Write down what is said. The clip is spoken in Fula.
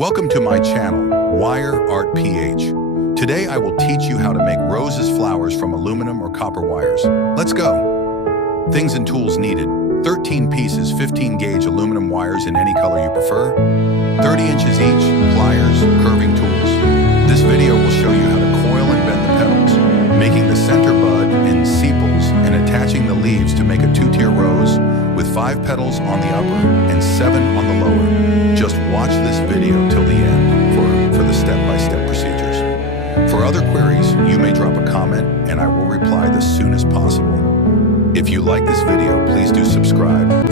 Welcome to my channel, Wire Art PH. Today I will teach you how to make roses flowers from aluminum or copper wires. Let's go! Things and tools needed: 13 pieces 15 gauge aluminum wires in any color you prefer, 30 inches each, pliers, curving tools. This video will show you how to coil and bend the petals, making the center bud and sepals, and attaching the leaves to make a two-tier rose with 5 petals on the upper and 7 on the lower. Just watch this video till the end for the step-by-step procedures. For other queries, you may drop a comment and I will reply the soon as possible. If you like this video, please do subscribe.